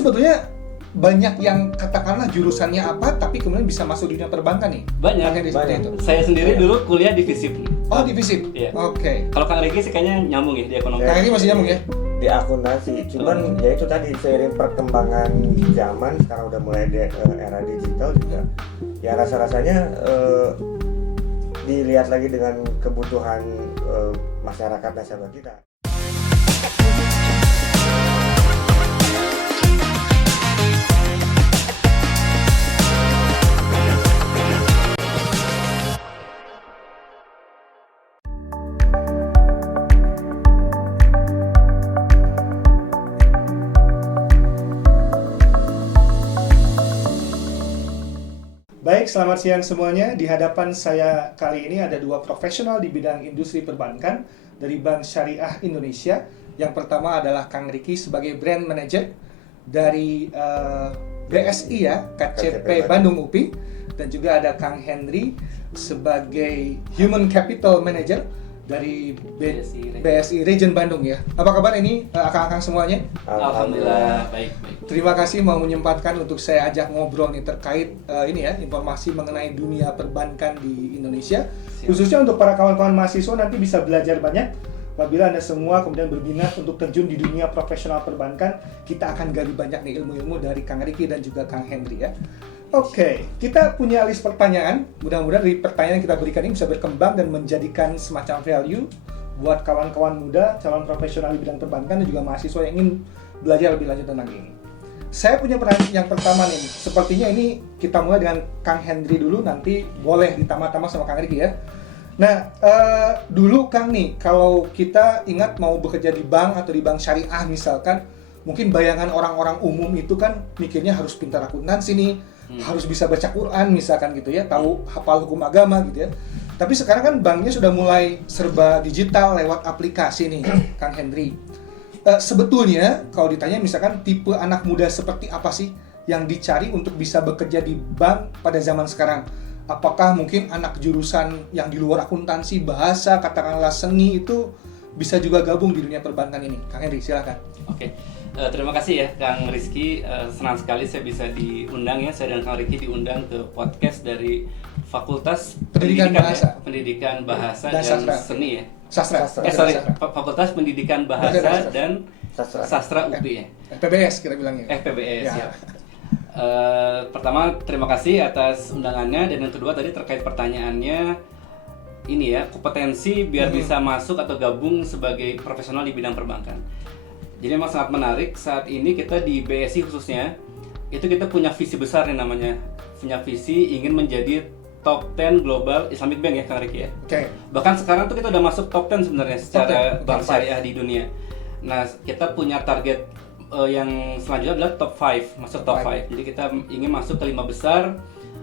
sebetulnya banyak yang katakanlah jurusannya apa, tapi kemudian bisa masuk di dunia perbankan nih. Banyak. Itu. Saya sendiri dulu kuliah di FISIP. Oh, di FISIP. Iya. Oke. Kalau Kang Riki sih kayaknya nyambung ya di ekonomi. Kang ini masih nyambung ya? Di akuntansi, cuman ya itu tadi seiring perkembangan zaman sekarang udah mulai era digital juga, ya rasa-rasanya dilihat lagi dengan kebutuhan masyarakat nasabah kita. Baik, selamat siang semuanya. Di hadapan saya kali ini ada dua profesional di bidang industri perbankan dari Bank Syariah Indonesia. Yang pertama adalah Kang Riki sebagai Brand Manager dari BSI ya, KCP Bandung UPI. Dan juga ada Kang Henry sebagai Human Capital Manager dari BSI Region Bandung ya. Apa kabar ini akang-akang semuanya? Alhamdulillah baik. Terima kasih mau menyempatkan untuk saya ajak ngobrol nih terkait ini ya, informasi mengenai dunia perbankan di Indonesia. Siap. Khususnya untuk para kawan-kawan mahasiswa nanti bisa belajar banyak apabila Anda semua kemudian berminat untuk terjun di dunia profesional perbankan. Kita akan gali banyak nih ilmu-ilmu dari Kang Riki dan juga Kang Henry ya. Oke, kita punya list pertanyaan. Mudah-mudahan dari pertanyaan yang kita berikan ini bisa berkembang dan menjadikan semacam value buat kawan-kawan muda, calon profesional di bidang perbankan dan juga mahasiswa yang ingin belajar lebih lanjut tentang ini. Saya punya pertanyaan yang pertama nih. Sepertinya ini kita mulai dengan Kang Henry dulu, nanti boleh ditambah-tambah sama Kang Riki ya. Nah, dulu Kang nih, kalau kita ingat mau bekerja di bank atau di bank syariah misalkan, mungkin bayangan orang-orang umum itu kan mikirnya harus pintar akuntansi nih, harus bisa baca Quran misalkan gitu ya, tahu hafal hukum agama gitu ya. Tapi sekarang kan banknya sudah mulai serba digital lewat aplikasi nih, Kang Henry. Sebetulnya kalau ditanya misalkan tipe anak muda seperti apa sih yang dicari untuk bisa bekerja di bank pada zaman sekarang? Apakah mungkin anak jurusan yang di luar akuntansi, bahasa, katakanlah seni itu bisa juga gabung di dunia perbankan ini? Kang Henry, silakan. Oke. Terima kasih ya Kang Rizky, senang sekali saya bisa diundang ya, saya dan Kang Rizky diundang ke podcast dari Fakultas Pendidikan Bahasa dan Sastra. Seni ya. Sastra. Fakultas Pendidikan Bahasa dan Sastra UPI ya. FPBS kita bilangnya. FPBS Ya. ya. Pertama terima kasih atas undangannya, dan yang kedua tadi terkait pertanyaannya ini ya, kompetensi biar bisa masuk atau gabung sebagai profesional di bidang perbankan. Jadi memang sangat menarik saat ini kita di BSI khususnya itu kita punya visi besar nih, namanya punya visi ingin menjadi top 10 global Islamic Bank ya Kang Riki ya. Oke. Bahkan sekarang tuh kita udah masuk top 10 sebenarnya secara 10, bank top syariah di dunia. Nah, kita punya target yang selanjutnya adalah top 5, masuk top 5. Jadi kita ingin masuk ke 5 besar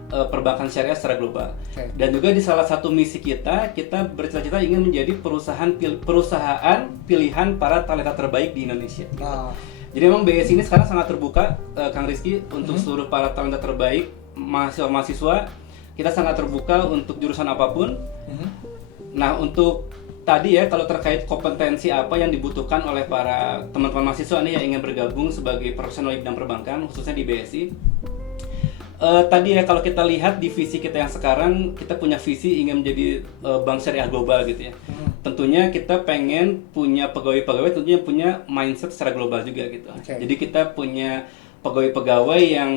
perbankan syariah secara global. Okay. Dan juga di salah satu misi kita bercita-cita ingin menjadi perusahaan pilihan para talenta terbaik di Indonesia. Nah. Jadi memang BSI ini sekarang sangat terbuka, Kang Rizky, untuk seluruh para talenta terbaik, mahasiswa. Kita sangat terbuka untuk jurusan apapun. Nah, untuk tadi ya, kalau terkait kompetensi apa yang dibutuhkan oleh para teman-teman mahasiswa nih yang ingin bergabung sebagai profesional di bidang perbankan, khususnya di BSI. Tadi ya, kalau kita lihat di visi kita yang sekarang, kita punya visi ingin menjadi bank syariah global gitu ya. Tentunya kita pengen punya pegawai-pegawai tentunya punya mindset secara global juga gitu. Okay. Jadi kita punya pegawai-pegawai yang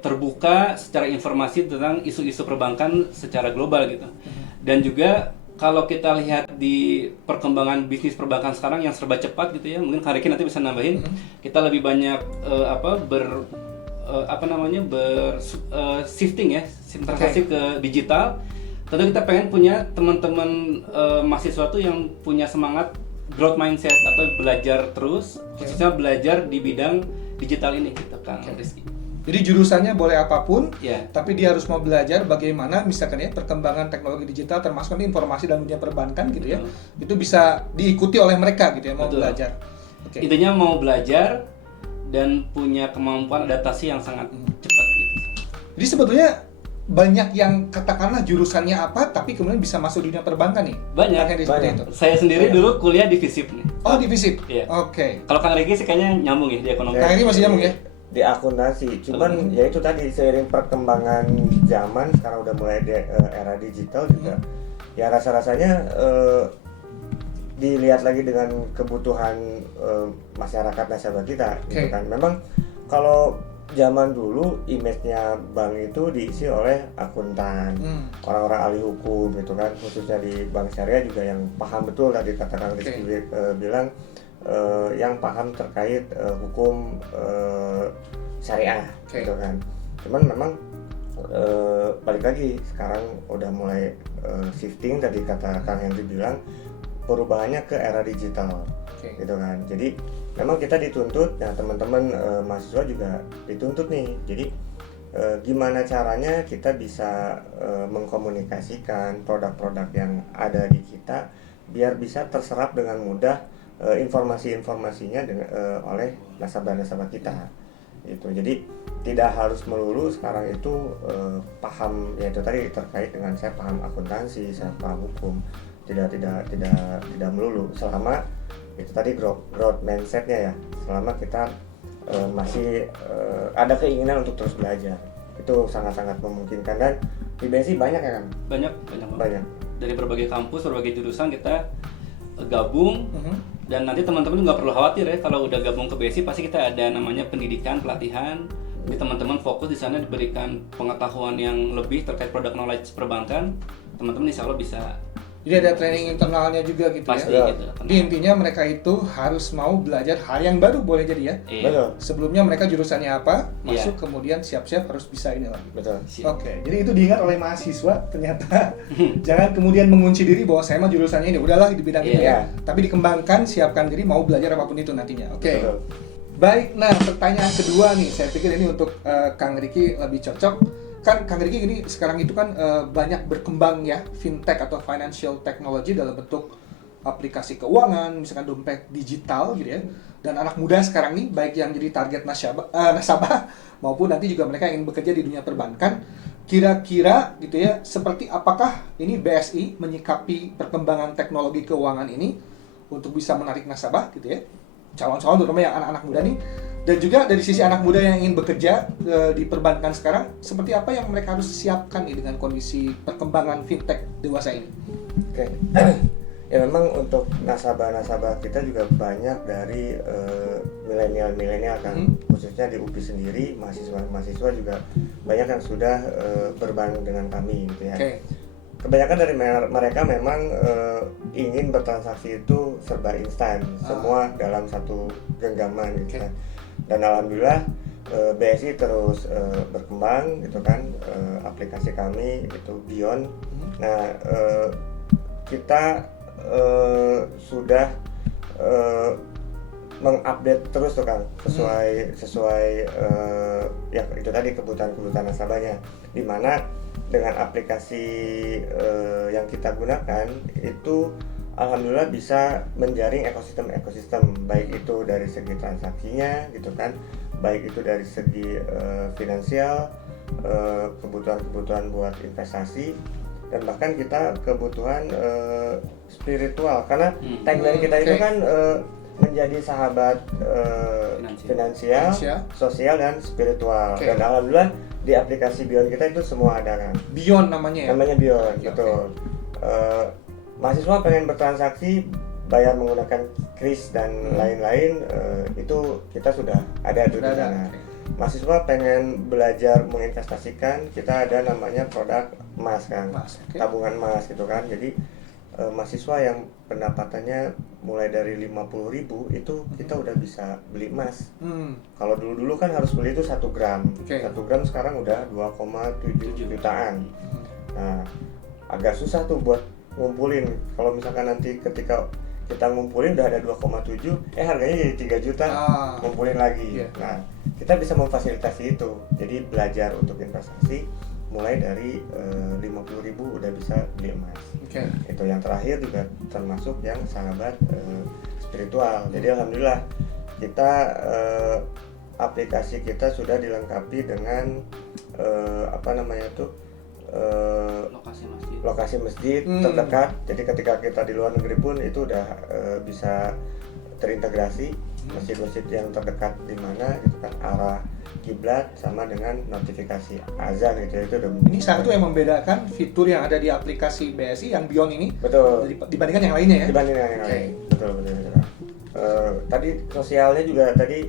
terbuka secara informasi tentang isu-isu perbankan secara global gitu. Dan juga kalau kita lihat di perkembangan bisnis perbankan sekarang yang serba cepat gitu ya, mungkin Kak Riki nanti bisa nambahin, kita lebih banyak shifting ya, transaksi ke digital. Tentu kita pengen punya teman-teman mahasiswa tuh yang punya semangat growth mindset atau belajar terus, khususnya belajar di bidang digital ini gitu Kang Rizky. Jadi jurusannya boleh apapun, Yeah. tapi dia harus mau belajar bagaimana misalkan ya perkembangan teknologi digital termasuk informasi dalam dunia perbankan gitu ya. Itu bisa diikuti oleh mereka gitu ya, mau belajar. Okay. Intinya mau belajar dan punya kemampuan adaptasi yang sangat cepat gitu. Jadi sebetulnya banyak yang katakanlah jurusannya apa tapi kemudian bisa masuk dunia perbankan nih. Banyak. Kang Henry seperti itu. Saya sendiri dulu kuliah di FISIP nih. Oh, di FISIP. Iya. Oke. Kalau Kang Riki sih kayaknya nyambung ya di ekonomi. Kang Henry masih nyambung ya? Di akuntansi, cuman ya itu tadi seiring perkembangan zaman sekarang udah mulai era digital juga, ya rasa-rasanya dilihat lagi dengan kebutuhan masyarakat nasabah kita, gitu kan. Memang kalau zaman dulu image-nya bank itu diisi oleh akuntan, orang-orang ahli hukum gitu kan, khususnya di bank syariah juga yang paham betul tadi kata Kang Rizky bilang yang paham terkait hukum syariah gitu kan. Cuman memang balik lagi sekarang udah mulai shifting tadi kata Kang Henry bilang perubahannya ke era digital gitu kan. Jadi memang kita dituntut, nah teman-teman mahasiswa juga dituntut nih. Jadi gimana caranya kita bisa mengkomunikasikan produk-produk yang ada di kita biar bisa terserap dengan mudah informasi-informasinya oleh nasabah-nasabah kita gitu. Jadi tidak harus melulu sekarang itu paham, ya itu tadi terkait dengan saya paham akuntansi, saya paham hukum, tidak melulu, selama itu tadi growth mindsetnya ya, selama kita masih ada keinginan untuk terus belajar, itu sangat-sangat memungkinkan. Dan di BSI banyak ya kan? Banyak. Dari berbagai kampus, berbagai jurusan kita gabung. Dan nanti teman-teman nggak perlu khawatir ya, kalau udah gabung ke BSI pasti kita ada namanya pendidikan, pelatihan. Jadi teman-teman fokus di sana, diberikan pengetahuan yang lebih terkait produk knowledge perbankan. Teman-teman insya Allah bisa. Jadi ada training internalnya juga gitu pasti, ya. gitu. Jadi intinya mereka itu harus mau belajar hal yang baru, boleh jadi ya. Betul. Sebelumnya mereka jurusannya apa, masuk kemudian siap-siap harus bisa ini lagi. Betul. Oke, jadi itu diingat oleh mahasiswa ternyata. Jangan kemudian mengunci diri bahwa saya mah jurusannya ini, udahlah di bidang ini ya. Tapi dikembangkan, siapkan diri mau belajar apapun itu nantinya. Oke. Baik, nah pertanyaan kedua nih, saya pikir ini untuk Kang Riki lebih cocok. Kan Kang Riki ini sekarang itu kan banyak berkembang ya fintech atau financial technology dalam bentuk aplikasi keuangan, misalkan dompet digital gitu ya. Dan anak muda sekarang nih baik yang jadi target nasabah maupun nanti juga mereka yang ingin bekerja di dunia perbankan, kira-kira gitu ya, seperti apakah ini BSI menyikapi perkembangan teknologi keuangan ini untuk bisa menarik nasabah gitu ya, calon-calon terutama yang anak-anak muda nih. Dan juga dari sisi anak muda yang ingin bekerja di perbankan sekarang, seperti apa yang mereka harus siapkan nih dengan kondisi perkembangan fintech dewasa ini? Oke. Ya memang untuk nasabah-nasabah kita juga banyak dari milenial kan, khususnya di UPI sendiri, mahasiswa juga banyak yang sudah berbank dengan kami gitu ya. Kebanyakan dari mereka memang ingin bertransaksi itu serba instan, semua dalam satu genggaman gitu kan. Dan alhamdulillah BSI terus berkembang gitu kan, aplikasi kami itu Beyond. Nah kita sudah mengupdate terus tuh kan, sesuai ya itu tadi kebutuhan nasabahnya, dimana dengan aplikasi yang kita gunakan itu alhamdulillah bisa menjaring ekosistem baik itu dari segi transaksinya gitu kan, baik itu dari segi finansial, kebutuhan buat investasi, dan bahkan kita kebutuhan spiritual, karena tagline kita itu kan menjadi sahabat finansial, sosial dan spiritual. Dan alhamdulillah di aplikasi Beyond kita itu semua ada kan. Beyond namanya ya? Namanya Beyond, betul. Mahasiswa pengen bertransaksi, bayar menggunakan kris dan lain-lain, itu kita sudah ada di sana. Mahasiswa pengen belajar menginvestasikan, kita ada namanya produk emas kan, tabungan emas gitu kan. Jadi mahasiswa yang pendapatannya mulai dari 50.000 itu kita udah bisa beli emas. Kalau dulu kan harus beli itu 1 gram. 1 gram sekarang udah 2,7 jutaan. Nah, agak susah tuh buat ngumpulin. Kalau misalkan nanti ketika kita ngumpulin udah ada 2,7, harganya jadi 3 juta, ngumpulin lagi. Nah, kita bisa memfasilitasi itu. Jadi belajar untuk investasi mulai dari 50.000 udah bisa beli emas. Itu yang terakhir juga termasuk yang sahabat spiritual. Jadi alhamdulillah kita aplikasi kita sudah dilengkapi dengan lokasi masjid terdekat. Jadi ketika kita di luar negeri pun itu udah bisa terintegrasi masjid-masjid yang terdekat di mana gitu kan, arah kiblat sama dengan notifikasi azan gitu ya, itu udah. Ini satu yang membedakan fitur yang ada di aplikasi BSI yang Beyond ini. Betul. Dibandingkan yang lainnya ya. Dibandingkan yang lain. Betul. Tadi sosialnya juga tadi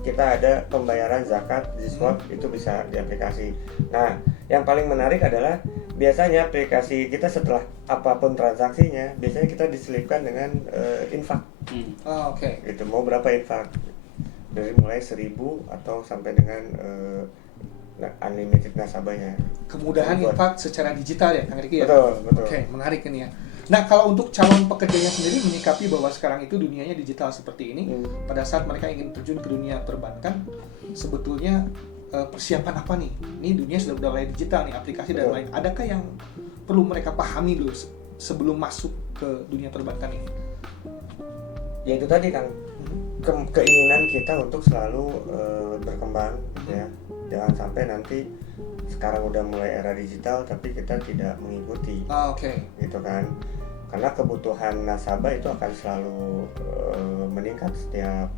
kita ada pembayaran zakat di swap itu bisa di aplikasi. Nah, yang paling menarik adalah biasanya aplikasi kita setelah apapun transaksinya biasanya kita diselipkan dengan infak. Oke. Gitu, mau berapa infak? Dari mulai 1.000 atau sampai dengan unlimited nasabahnya. Kemudahan infak secara digital ya, Kang Riki ya? Betul. Oke, menarik ini ya. Nah, kalau untuk calon pekerjanya sendiri menyikapi bahwa sekarang itu dunianya digital seperti ini, pada saat mereka ingin terjun ke dunia perbankan, sebetulnya persiapan apa nih? Ini dunia sudah mulai digital nih, aplikasi dan lain. Adakah yang perlu mereka pahami dulu sebelum masuk ke dunia perbankan ini? Ya itu tadi kan, keinginan kita untuk selalu berkembang ya. Jangan sampai nanti sekarang udah mulai era digital tapi kita tidak mengikuti. Gitu kan. Karena kebutuhan nasabah itu akan selalu meningkat setiap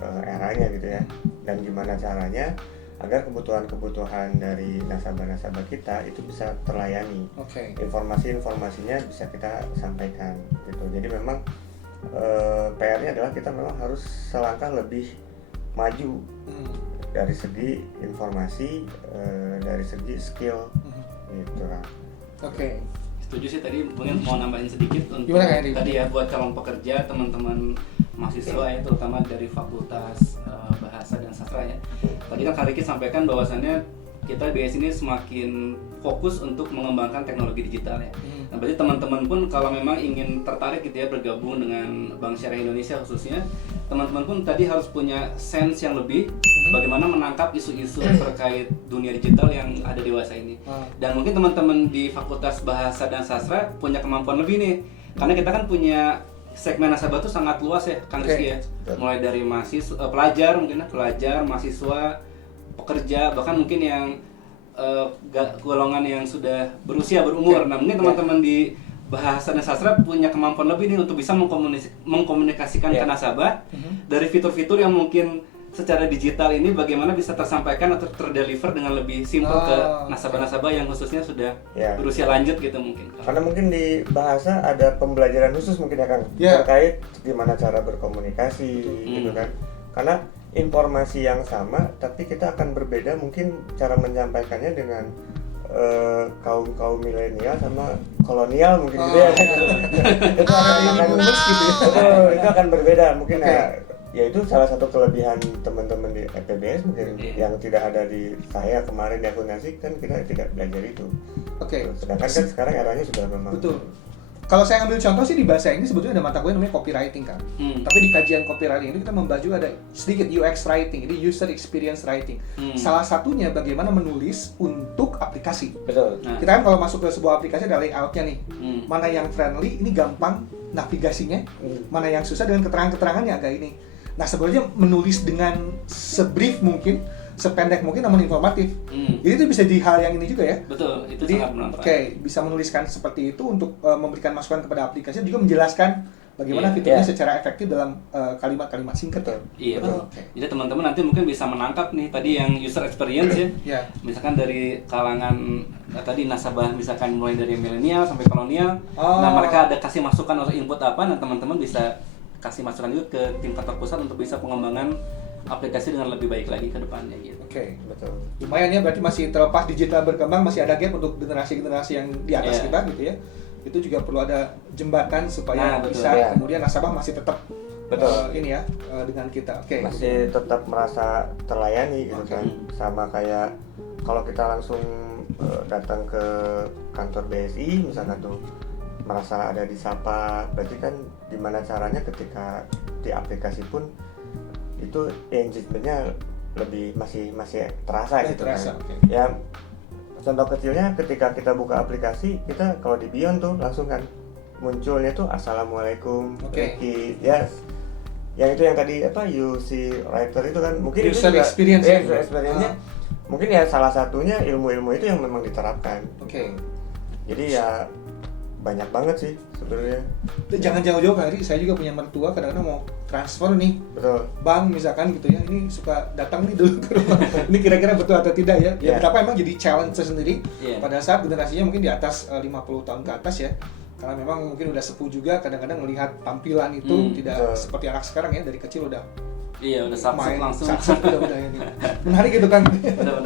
eranya gitu ya. Dan gimana caranya agar kebutuhan-kebutuhan dari nasabah-nasabah kita itu bisa terlayani. Informasi-informasinya bisa kita sampaikan gitu. Jadi memang PR-nya adalah kita memang harus selangkah lebih maju dari segi informasi, dari segi skill gitu lah. Setuju sih, tadi mungkin mau nambahin sedikit untuk tadi ya buat calon pekerja, teman-teman mahasiswa ya, terutama dari Fakultas Bahasa dan Sastra ya. Tadi kan Kak Riki sampaikan bahwasannya kita BS ini semakin fokus untuk mengembangkan teknologi digital ya. Nah, berarti teman-teman pun kalau memang ingin tertarik gitu ya bergabung dengan Bank Syariah Indonesia khususnya, teman-teman pun tadi harus punya sense yang lebih bagaimana menangkap isu-isu terkait dunia digital yang ada di masa ini. Dan mungkin teman-teman di Fakultas Bahasa dan Sastra punya kemampuan lebih nih, karena kita kan punya segmen nasabah tuh sangat luas ya, Kang Rizky ya. Mulai dari mahasiswa, pelajar mungkin pelajar, mahasiswa, pekerja, bahkan mungkin yang golongan yang sudah berusia berumur. Nah, mungkin teman-teman di Bahasa dan Sastra punya kemampuan lebih nih untuk bisa mengkomunikasikan ke nasabah dari fitur-fitur yang mungkin secara digital ini bagaimana bisa tersampaikan atau terdeliver dengan lebih simpel ke nasabah-nasabah yang khususnya sudah berusia lanjut gitu mungkin. Karena mungkin di bahasa ada pembelajaran khusus mungkin ya Kang, terkait gimana cara berkomunikasi gitu kan. Karena informasi yang sama tapi kita akan berbeda mungkin cara menyampaikannya dengan kaum milenial sama kolonial mungkin gitu ya. Itu akan berbeda mungkin ya itu salah satu kelebihan teman-teman di FPBS mungkin yang tidak ada di saya kemarin di akuntansi kan kita tidak belajar itu. Sedangkan kan sekarang eranya sudah memang. Betul. Kalau saya ambil contoh sih di bahasa Inggris sebetulnya ada mata kuliah namanya copywriting kan. Tapi di kajian copywriting itu kita membahas juga ada sedikit UX writing, jadi user experience writing. Salah satunya bagaimana menulis untuk aplikasi. Betul. Kita kan kalau masuk ke sebuah aplikasi ada layoutnya nih. Mana yang friendly, ini gampang navigasinya. Mana yang susah dengan keterangan-keterangannya agak ini. Nah sebenarnya menulis dengan sebrief mungkin, sependek mungkin namun informatif. Jadi itu bisa di hal yang ini juga ya. Betul, itu jadi, sangat bermanfaat. Bisa menuliskan seperti itu untuk memberikan masukan kepada aplikasi, juga menjelaskan bagaimana fiturnya secara efektif dalam kalimat-kalimat singkat. Iya betul. Jadi teman-teman nanti mungkin bisa menangkap nih tadi yang user experience ya. Misalkan dari kalangan tadi nasabah, misalkan mulai dari milenial sampai kolonial. Nah mereka ada kasih masukan atau input apa, nah teman-teman bisa kasih masukan juga ke tim kantor pusat untuk bisa pengembangan aplikasi dengan lebih baik lagi ke depannya gitu. Betul. Lumayan ya, berarti masih terlepas digital berkembang, masih ada gap untuk generasi-generasi yang di atas kita gitu ya. Itu juga perlu ada jembatan supaya bisa kemudian nasabah masih tetap ini ya dengan kita. Masih tetap merasa terlayani gitu kan. Sama kayak kalau kita langsung datang ke kantor BSI misalkan tuh merasa ada disapa, berarti kan gimana caranya ketika di aplikasi pun itu engagementnya lebih masih terasa gitu kan. Ya contoh kecilnya ketika kita buka aplikasi, kita kalau di Beyond tuh langsung kan munculnya tuh assalamualaikum, yes. Yang itu yang tadi UC writer itu kan mungkin user itu juga, experience user experience-nya mungkin ya salah satunya ilmu-ilmu itu yang memang diterapkan. Oke. Jadi ya banyak banget sih sebenarnya. Jangan jauh-jauh Kak Heri, saya juga punya mertua kadang-kadang mau transfer nih. Betul. Bank misalkan gitu ya, ini suka datang nih dulu ke rumah. Ini kira-kira betul atau tidak ya? Ya kenapa emang jadi challenge tersendiri pada saat generasinya mungkin di atas 50 tahun ke atas ya. Karena memang mungkin udah sepuh juga, kadang-kadang melihat tampilan itu tidak seperti anak sekarang ya, dari kecil udah udah subscribe langsung. Udah ini. Menarik gitu kan. Benar.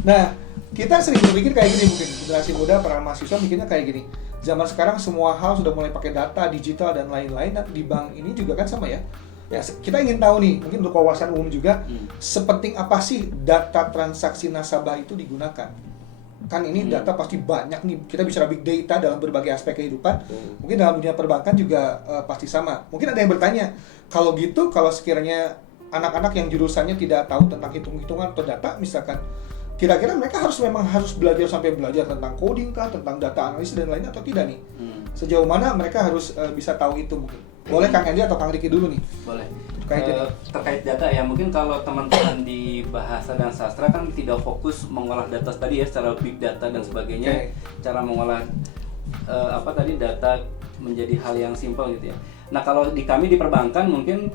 Nah, kita sering berpikir kayak gini, mungkin generasi muda, para mahasiswa mikirnya kayak gini. Zaman sekarang semua hal sudah mulai pakai data, digital dan lain-lain. Nah, di bank ini juga kan sama ya. Ya, kita ingin tahu nih, mungkin untuk wawasan umum juga, sepenting apa sih data transaksi nasabah itu digunakan? Kan ini data pasti banyak nih, kita bicara big data dalam berbagai aspek kehidupan. Mungkin dalam dunia perbankan juga pasti sama. Mungkin ada yang bertanya, kalau gitu, kalau sekiranya anak-anak yang jurusannya tidak tahu tentang hitung-hitungan atau data, misalkan, kira-kira mereka harus belajar sampai belajar tentang coding kah, tentang data analisis dan lainnya atau tidak nih? Sejauh mana mereka harus bisa tahu itu mungkin? Boleh Kang Hendy atau Kang Riki dulu nih? Boleh. Terkait data ya, mungkin kalau teman-teman di bahasa dan sastra kan tidak fokus mengolah data tadi ya, secara big data dan sebagainya, cara mengolah data menjadi hal yang simpel gitu ya. Nah, kalau di kami di perbankan mungkin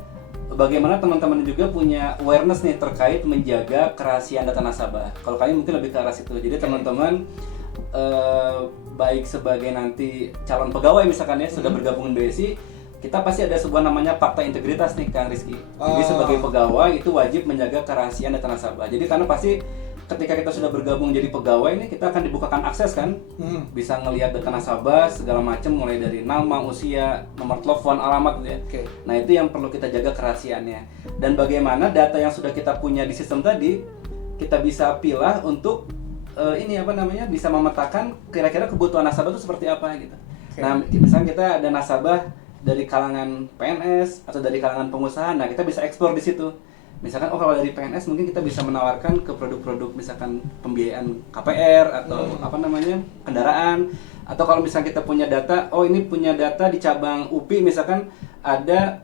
bagaimana teman-teman juga punya awareness nih terkait menjaga kerahasiaan data nasabah. Kalau kami mungkin lebih ke arah situ. Jadi teman-teman baik sebagai nanti calon pegawai misalkan ya sudah bergabung dengan BSI, kita pasti ada sebuah namanya fakta integritas nih Kang Rizky. Jadi sebagai pegawai itu wajib menjaga kerahasiaan data nasabah. Jadi karena pasti ketika kita sudah bergabung jadi pegawai ini, kita akan dibukakan akses kan, bisa ngelihat data nasabah segala macam, mulai dari nama, usia, nomor telepon, alamat gitu ya. Nah itu yang perlu kita jaga kerahasiaannya. Dan bagaimana data yang sudah kita punya di sistem tadi kita bisa pilah untuk bisa memetakan kira-kira kebutuhan nasabah itu seperti apa gitu. Nah misalnya kita ada nasabah dari kalangan PNS atau dari kalangan pengusaha, nah kita bisa eksplor di situ. Misalkan kalau dari PNS mungkin kita bisa menawarkan ke produk-produk misalkan pembiayaan KPR atau kendaraan, atau kalau misalkan kita punya data, ini punya data di cabang UPI misalkan ada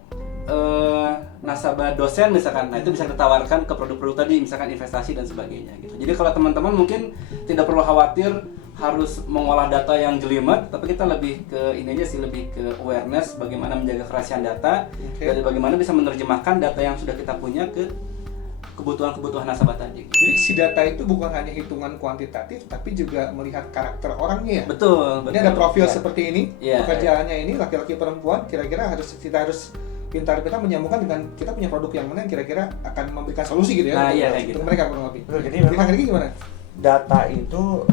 nasabah dosen misalkan, nah itu bisa kita tawarkan ke produk-produk tadi misalkan investasi dan sebagainya gitu. Jadi kalau teman-teman mungkin tidak perlu khawatir harus mengolah data yang jelimet, tapi kita lebih ke lebih ke awareness bagaimana menjaga kerahasiaan data dan bagaimana bisa menerjemahkan data yang sudah kita punya ke kebutuhan nasabah tadi. Jadi si data itu bukan hanya hitungan kuantitatif, tapi juga melihat karakter orangnya ya. Betul. Ini ada profil seperti ini, pekerjaannya ini laki-laki perempuan, kira-kira kita harus pintar-pintar menyambungkan dengan kita punya produk yang mana yang kira-kira akan memberikan solusi gitu ya. Nah, untuk mereka kurang lebih. Jadi memang gimana? Data itu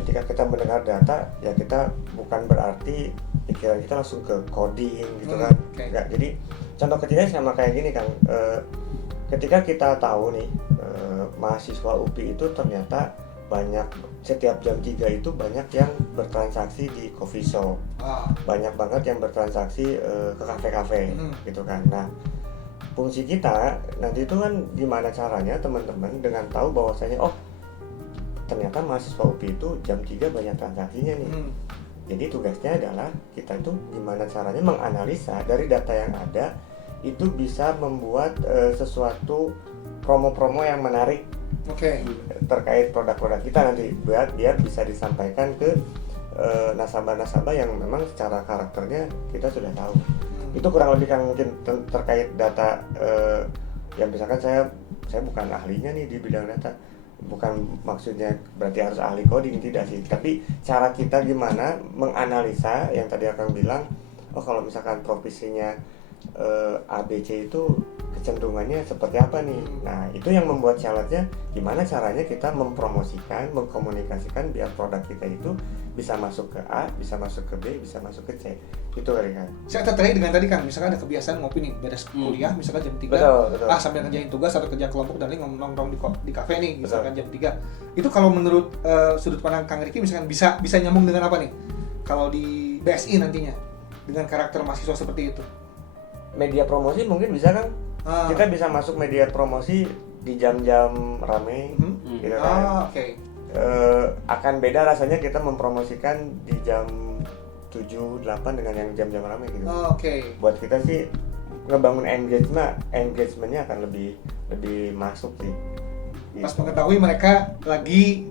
ketika kita mendengar data ya kita bukan berarti pikiran kita langsung ke coding gitu kan. Enggak. Jadi contoh kecilnya sama kayak gini Kang. Ketika kita tahu nih mahasiswa UPI itu ternyata banyak, setiap jam 3 itu banyak yang bertransaksi di coffee shop. Banyak banget yang bertransaksi ke kafe-kafe gitu kan. Nah, fungsi kita nanti itu kan gimana caranya teman-teman dengan tahu bahwasanya ternyata mahasiswa UPI itu jam 3 banyak transaksinya nih. Jadi tugasnya adalah kita itu gimana caranya menganalisa dari data yang ada, itu bisa membuat sesuatu promo-promo yang menarik terkait produk-produk kita nanti, biar bisa disampaikan ke nasabah-nasabah yang memang secara karakternya kita sudah tahu. Itu kurang lebih kan mungkin terkait data. Yang misalkan saya bukan ahlinya nih di bidang data, bukan maksudnya berarti harus ahli coding, tidak sih, tapi cara kita gimana menganalisa yang tadi Akang bilang, kalau misalkan profesinya ABC itu kecenderungannya seperti apa nih. Nah itu yang membuat challenge-nya gimana caranya kita mempromosikan, mengkomunikasikan biar produk kita itu bisa masuk ke A, bisa masuk ke B, bisa masuk ke C. Itu kan. Saya tertarik dengan tadi Kang, misalkan ada kebiasaan ngopi nih beres kuliah misalkan jam 3. Betul. Sambil ngerjain tugas atau kerja kelompok dan nongkrong di kafe nih misalkan jam 3. Itu kalau menurut sudut pandang Kang Riki misalkan bisa nyambung dengan apa nih? Kalau di BSI nantinya dengan karakter mahasiswa seperti itu. Media promosi mungkin bisa kan? Kita bisa masuk media promosi di jam-jam rame gitu kan. Akan beda rasanya kita mempromosikan di jam 7, 8 dengan yang jam-jam rame gitu. Buat kita sih ngebangun engagementnya akan lebih masuk sih. Pas mengetahui mereka lagi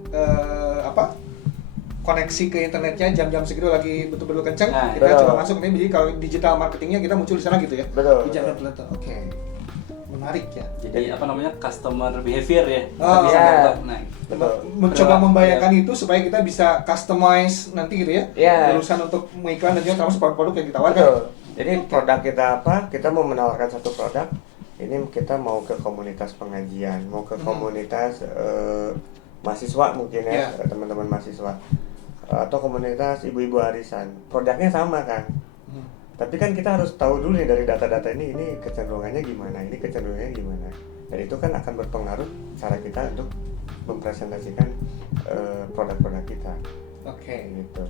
koneksi ke internetnya jam-jam segitu lagi betul-betul kencang, kita coba masuk nih. Jadi kalau digital marketingnya kita muncul di sana gitu ya. Betul. Di jam tertentu. Oke. Menarik ya. Jadi customer behavior ya. Oh, Bisa mencoba membayangkan itu supaya kita bisa customize nanti gitu ya. Urusan untuk mengiklan dan juga termasuk produk-produk yang ditawarkan. Betul. Jadi produk kita apa? Kita mau menawarkan satu produk. Ini kita mau ke komunitas pengajian, mau ke komunitas mahasiswa mungkin ya, teman-teman mahasiswa. Atau komunitas ibu-ibu arisan, produknya sama kan, tapi kan kita harus tahu dulu nih dari data-data ini kecenderungannya gimana, ini kecenderungannya gimana, dan itu kan akan berpengaruh cara kita untuk mempresentasikan produk-produk kita. Gitu.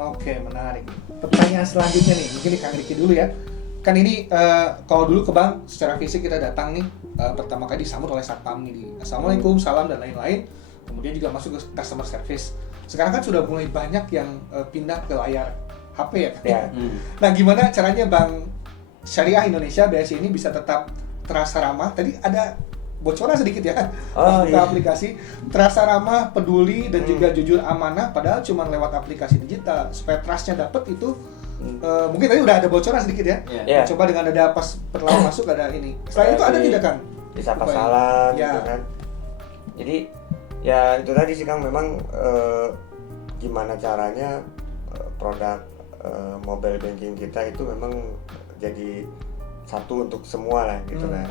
Oke, menarik. Pertanyaan selanjutnya nih, mungkin Kang Riki dulu ya. Kan ini kalau dulu ke bank secara fisik kita datang nih, pertama kali disambut oleh satpam nih, di assalamualaikum, salam dan lain-lain. Kemudian juga masuk ke customer service. Sekarang kan sudah mulai banyak yang pindah ke layar HP ya kan? Nah, gimana caranya Bank Syariah Indonesia BSI ini bisa tetap terasa ramah? Tadi ada bocoran sedikit ya, aplikasi terasa ramah, peduli dan juga jujur amanah, padahal cuma lewat aplikasi digital. Supaya trustnya dapat itu mungkin tadi udah ada bocoran sedikit ya. Coba dengan ada pas pertama masuk ada ini. Selain itu ada tidak kan? Disapa salam gitu kan. Jadi ya itu tadi sih Kang, memang gimana caranya produk mobile banking kita itu memang jadi satu untuk semua lah gitu kan.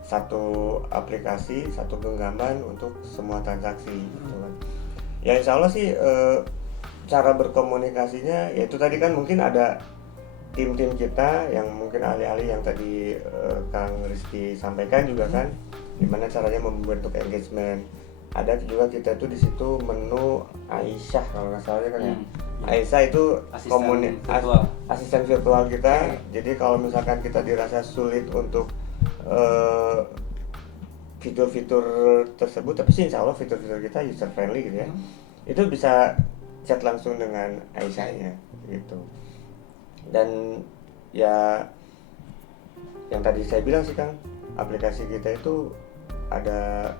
Satu aplikasi, satu genggaman untuk semua transaksi gitu kan. Ya insya Allah sih cara berkomunikasinya ya itu tadi kan, mungkin ada tim-tim kita yang mungkin ahli-ahli yang tadi Kang Rizky sampaikan juga kan, gimana caranya membentuk engagement. Ada juga kita tuh di situ menu Aisyah kalau nggak salah kan ya. Aisyah itu asisten virtual kita. Jadi kalau misalkan kita dirasa sulit untuk fitur-fitur tersebut, tapi sih insya Allah fitur-fitur kita user friendly gitu ya. Itu bisa chat langsung dengan Aisyahnya gitu. Dan ya yang tadi saya bilang sih Kang, aplikasi kita itu ada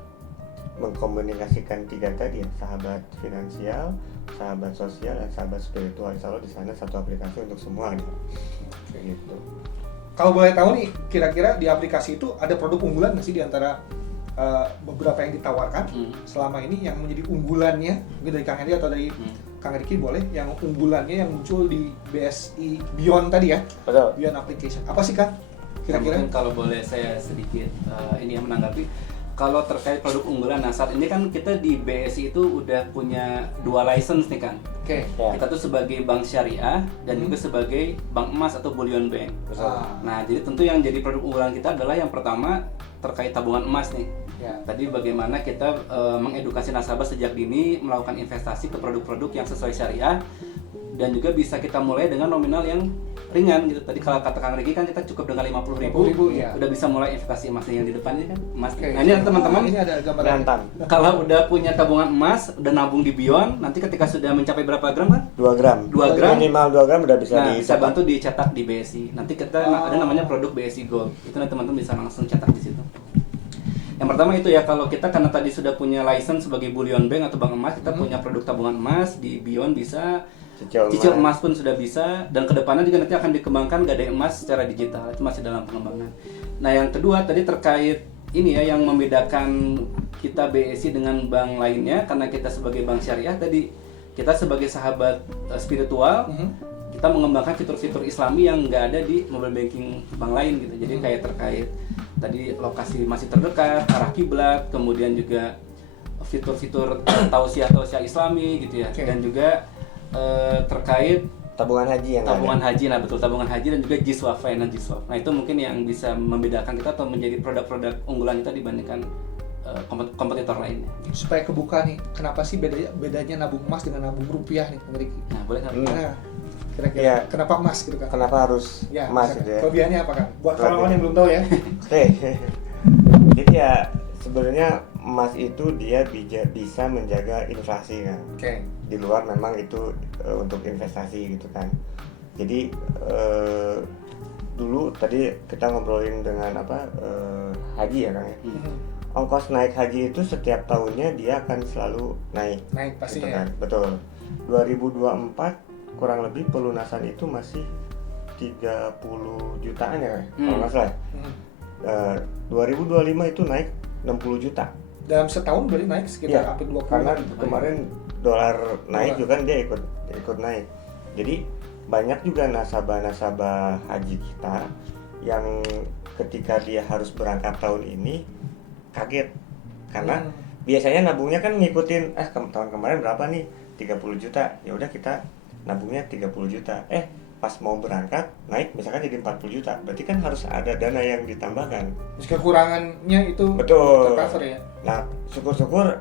mengkomunikasikan 3 tadi ya, sahabat finansial, sahabat sosial, dan sahabat spiritual. Insya Allah di sana satu aplikasi untuk semua nih. Kayak gitu. Kalau boleh tahu nih, kira-kira di aplikasi itu ada produk unggulan nggak sih di antara beberapa yang ditawarkan selama ini yang menjadi unggulannya, mungkin dari Kang Henry atau dari Kang Riki boleh, yang unggulannya yang muncul di BSI Beyond tadi ya? Betul. Beyond application. Apa sih Kang? Kira-kira? Mungkin kalau boleh saya sedikit ini yang menanggapi. Kalau terkait produk unggulan, nah saat ini kan kita di BSI itu udah punya 2 license nih kan. Kita tuh sebagai bank syariah dan juga sebagai bank emas atau bullion bank. Nah jadi tentu yang jadi produk unggulan kita adalah yang pertama terkait tabungan emas nih. Tadi bagaimana kita mengedukasi nasabah sejak dini melakukan investasi ke produk-produk yang sesuai syariah, dan juga bisa kita mulai dengan nominal yang ringan gitu. Tadi kalau kata Kang Riki kan kita cukup dengan 50.000 ya. Udah bisa mulai investasi emasnya yang di depan ini kan emas. Nah ini teman-teman, ini ada gambaran. Kalau udah punya tabungan emas, udah nabung di Beyond, nanti ketika sudah mencapai berapa gram kan? 2 gram. 2 gram. Minimal 2 gram udah bisa bisa bantu dicetak di BSI. Nanti kita ada namanya produk BSI Gold. Itu nanti teman-teman bisa langsung cetak di situ. Yang pertama itu ya, kalau kita karena tadi sudah punya license sebagai bullion bank atau bank emas, kita punya produk tabungan emas di Beyond, bisa cicil emas pun sudah bisa, dan kedepannya juga nanti akan dikembangkan gadai emas secara digital, itu masih dalam pengembangan. Nah yang kedua tadi terkait ini ya, yang membedakan kita BSI dengan bank lainnya, karena kita sebagai bank syariah tadi, kita sebagai sahabat spiritual, kita mengembangkan fitur-fitur Islami yang nggak ada di mobile banking bank lain gitu. Jadi kayak terkait tadi lokasi masjid terdekat, arah kiblat, kemudian juga fitur-fitur tausiah Islami gitu ya, dan juga terkait tabungan haji haji. Nah betul, tabungan haji dan juga Jiswaf, finance Jiswaf. Nah itu mungkin yang bisa membedakan kita atau menjadi produk-produk unggulan kita dibandingkan kompetitor lainnya. Supaya kebuka nih, kenapa sih bedanya nabung emas dengan nabung rupiah nih Kang Riki? Nah boleh kan? Kira-kira kenapa emas gitu kan? Kenapa harus emas gitu ya? Kelebihannya apa kan? Buat kawan-kawan yang belum tahu ya. Jadi ya sebenarnya emas itu dia bisa menjaga inflasi kan. Di luar memang itu untuk investasi gitu kan. Jadi dulu tadi kita ngobrolin dengan haji ya Kang ya. ongkos naik haji itu setiap tahunnya dia akan selalu naik. Naik Gitu pastinya. kan? Betul. 2024 kurang lebih pelunasan itu masih 30 jutaan ya, kalau nggak salah. Hmm. 2025 itu naik 60 juta. Dalam setahun berarti naik sekitar Iya, hampir 20 karena gitu. kemarin dolar naik Dolar. juga kan dia ikut naik. Jadi banyak juga nasabah-nasabah haji kita yang ketika dia harus berangkat tahun ini kaget karena biasanya nabungnya kan ngikutin tahun kemarin berapa nih 30 juta, ya udah kita nabungnya 30 juta, pas mau berangkat naik misalkan jadi 40 juta, berarti kan harus ada dana yang ditambahkan. Terus kekurangannya itu Betul. tercover ya. Nah, syukur-syukur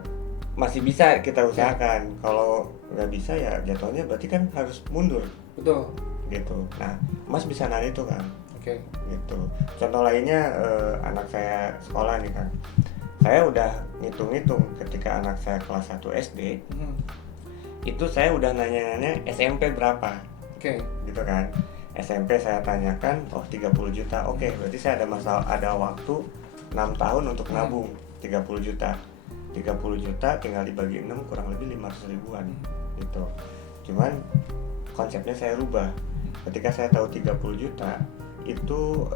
masih bisa kita usahakan. Kalau nggak bisa ya jatuhnya berarti kan harus mundur Betul. gitu. Nah, Mas bisa nahan itu kan, Oke. gitu. Contoh lainnya anak saya sekolah nih kan. Saya udah ngitung-ngitung ketika anak saya kelas 1 SD, itu saya udah nanya-nanya SMP berapa, Oke. gitu kan. SMP saya tanyakan, 30 juta. Oke, berarti saya ada waktu 6 tahun untuk nabung 30 juta. 30 juta tinggal dibagi 6 kurang lebih 500 ribuan gitu. Cuman konsepnya saya rubah. Ketika saya tahu 30 juta itu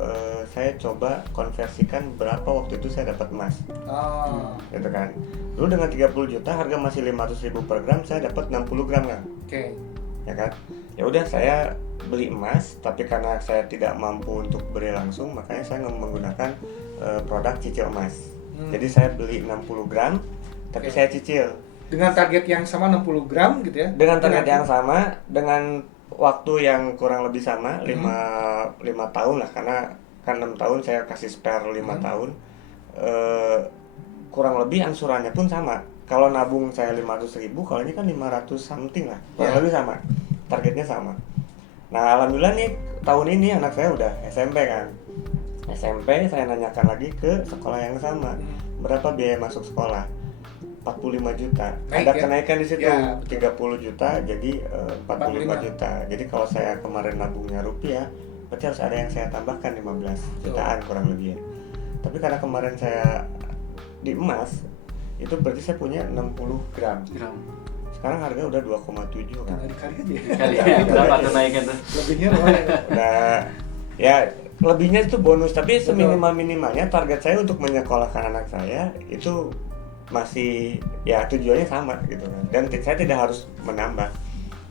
saya coba konversikan berapa waktu itu saya dapat emas. Gitu kan. Dulu dengan 30 juta harga masih 500 ribu per gram, saya dapat 60 gram kan. Oke. Ya kan? Ya udah saya beli emas, tapi karena saya tidak mampu untuk beli langsung, makanya saya menggunakan produk cicil emas. Jadi saya beli 60 gram, tapi saya cicil. Dengan target yang sama 60 gram gitu ya? Dengan target yang sama, dengan waktu yang kurang lebih sama, 5 tahun lah, karena kan 6 tahun saya kasih spare 5 tahun. Kurang lebih angsurannya pun sama. Kalau nabung saya 500 ribu, kalau ini kan 500 something lah, kurang lebih sama. Targetnya sama. Nah, alhamdulillah nih tahun ini anak saya udah SMP kan. SMP saya nanyakan lagi ke sekolah yang sama, berapa biaya masuk sekolah? 45 juta. Naik, ada ya? kenaikan di situ, Ya, 30 juta jadi 45 juta. Jadi kalau saya kemarin nabungnya rupiah, berarti harus ada yang saya tambahkan 15 jutaan kurang lebih ya. Tapi karena kemarin saya di emas, itu berarti saya punya 60 gram. Sekarang harga udah 2,7 kan. Tinggal dikali aja ya. Kali ya, berapa tuh naiknya tuh? Lebihnya lumayan. Nah, ya lebihnya itu bonus, tapi seminimal-minimalnya target saya untuk menyekolahkan anak saya itu masih ya tujuannya sama gitu kan. Dan saya tidak harus menambah.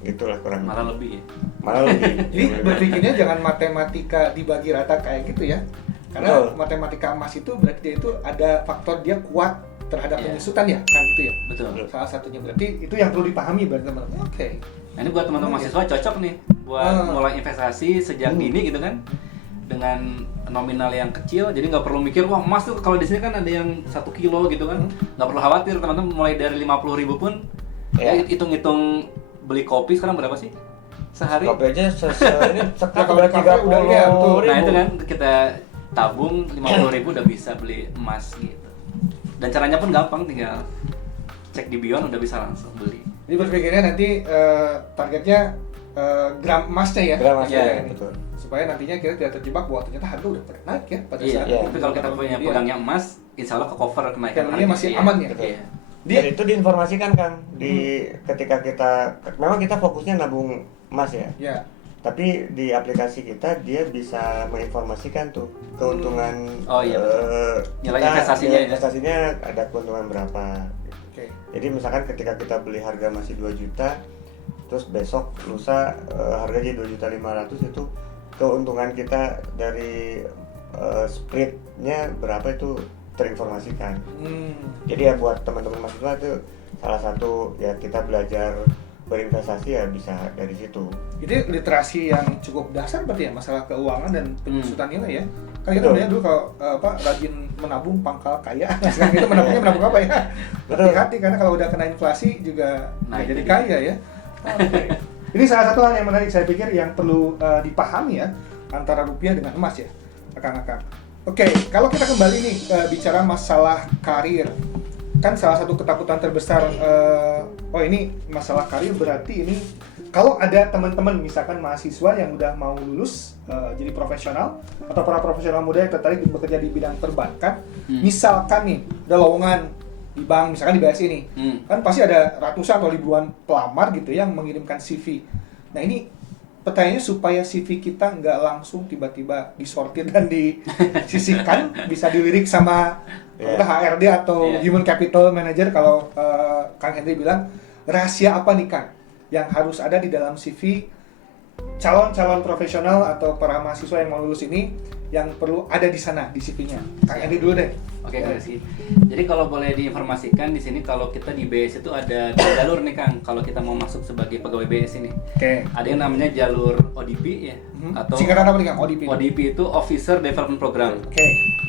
Gitulah kurang. Malah lebih ya. Malah lebih. Jadi berpikirnya jangan matematika dibagi rata kayak gitu ya. Karena matematika emas itu berarti dia itu ada faktor dia kuat terhadap penyusutan ya, kan gitu ya. Betul. Salah satunya berarti itu yang perlu dipahami berarti teman-teman. Oke. Nah, ini buat teman-teman mahasiswa cocok nih buat mulai investasi sejak dini gitu kan, dengan nominal yang kecil, jadi nggak perlu mikir wah emas tuh kalau di sini kan ada yang 1 kilo gitu kan, nggak perlu khawatir teman-teman. Mulai dari 50 ribu pun ya hitung-hitung beli kopi sekarang berapa sih sehari? Kopi aja ini sekat kalau udah di kafe udah, iya, betul. 30 ribu. Nah itu kan kita tabung 50 ribu udah bisa beli emas gitu. Dan caranya pun gampang, tinggal cek di Bion udah bisa langsung beli. Jadi berpikirnya nanti targetnya gram emasnya ya. Gram emasnya, Ya, betul. Supaya nantinya kita tidak terjebak bahwa ternyata harga udah pada naik ya pada Iya, saat tapi kalau kita punya pedangnya emas, insya Allah ke cover kenaikan Value-nya masih Iya. aman ya? Betul. Iya. Dan itu diinformasikan kan ketika kita memang kita fokusnya nabung emas ya. Ya. Tapi di aplikasi kita dia bisa menginformasikan tuh keuntungan Oh, iya, nilai kita, investasinya nilai ya. investasinya ada keuntungan berapa. Oke. Jadi misalkan ketika kita beli harga masih 2 juta, terus besok lusa harganya 2.500.000, itu keuntungan kita dari spreadnya berapa itu terinformasikan. Jadi ya buat teman-teman mahasiswa itu salah satu ya kita belajar berinvestasi ya bisa dari situ. Jadi literasi yang cukup dasar berarti ya masalah keuangan dan penyusutan nilai ya. Kan kita Betul. banyak dulu kalau rajin menabung pangkal kaya. Nah, sekarang itu menabung apa ya? Betul. Hati-hati karena kalau udah kena inflasi juga Nah, nggak jadi itu kaya ya. Oke. Ini salah satu hal yang menarik saya pikir yang perlu dipahami ya antara rupiah dengan emas ya, rekan-rekan. Oke, kalau kita kembali nih bicara masalah karir, kan salah satu ketakutan terbesar, ini masalah karir berarti ini kalau ada teman-teman misalkan mahasiswa yang udah mau lulus jadi profesional atau para profesional muda yang tertarik bekerja di bidang perbankan, misalkan nih udah lowongan di bank, misalkan di BSI nih, kan pasti ada ratusan atau ribuan pelamar gitu yang mengirimkan CV. Nah ini pertanyaannya supaya CV kita nggak langsung tiba-tiba disortir dan disisihkan, bisa dilirik sama HRD atau Human Capital Manager kalau Kang Henry bilang, rahasia apa nih Kang yang harus ada di dalam CV calon-calon profesional atau para mahasiswa yang mau lulus ini yang perlu ada di sana di CV-nya. Kang Henry dulu deh. Oke, Rizky. Jadi kalau boleh diinformasikan di sini kalau kita di BS itu ada dua jalur nih Kang. Kalau kita mau masuk sebagai pegawai BS ini, ada yang namanya jalur ODP ya, atau singkatan apa nih Kang? ODP. ODP itu Officer Development Program.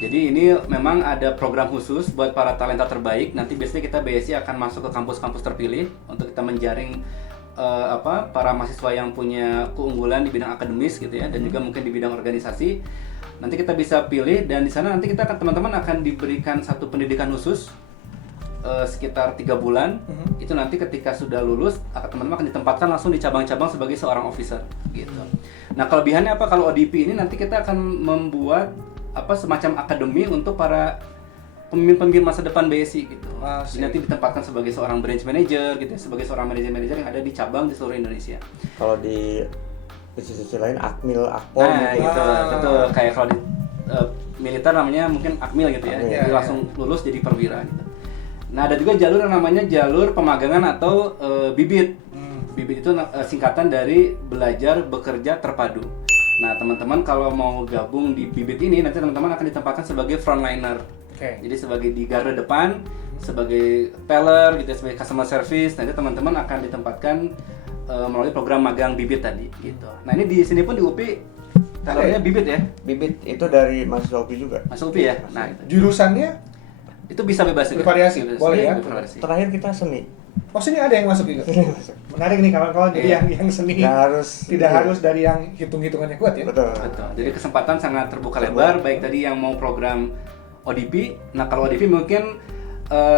Jadi ini memang ada program khusus buat para talenta terbaik. Nanti biasanya kita BSI akan masuk ke kampus-kampus terpilih untuk kita menjaring para mahasiswa yang punya keunggulan di bidang akademis gitu ya, dan juga mungkin di bidang organisasi. Nanti kita bisa pilih dan di sana nanti kita teman-teman akan diberikan satu pendidikan khusus sekitar 3 bulan. Itu nanti ketika sudah lulus teman-teman akan ditempatkan langsung di cabang-cabang sebagai seorang officer gitu. Nah, kelebihannya apa kalau ODP ini, nanti kita akan membuat semacam akademi untuk para pemimpin-pemimpin masa depan BSI gitu. Jadi nanti ditempatkan sebagai seorang branch manager gitu ya, sebagai seorang manajer yang ada di cabang di seluruh Indonesia. Kalau di institusi lain Akmil, Akpol gitu. Betul. Kayak kalau di militer namanya mungkin Akmil gitu ya. Jadi langsung lulus jadi perwira gitu. Nah, ada juga jalur yang namanya jalur pemagangan atau BIBIT. BIBIT itu singkatan dari belajar bekerja terpadu. Nah, teman-teman kalau mau gabung di BIBIT ini, nanti teman-teman akan ditempatkan sebagai frontliner. Jadi sebagai di garda depan, sebagai teller gitu, sebagai customer service. Nanti teman-teman akan ditempatkan melalui program magang BIBIT tadi gitu. Nah, ini di sini pun di UPI tellernya BIBIT ya. BIBIT itu dari mahasiswa UPI juga. Mahasiswa UPI ya. Nah, jurusannya itu bisa bebas juga. Bervariasi, boleh ya. Terakhir kita seni. Oh, sini ada yang masuk juga. Menarik nih kawan-kawan. Jadi yang seni tidak harus dari yang hitung-hitungannya kuat ya. Betul. Jadi kesempatan sangat terbuka lebar, baik tadi yang mau program ODP. Nah, kalau ODP mungkin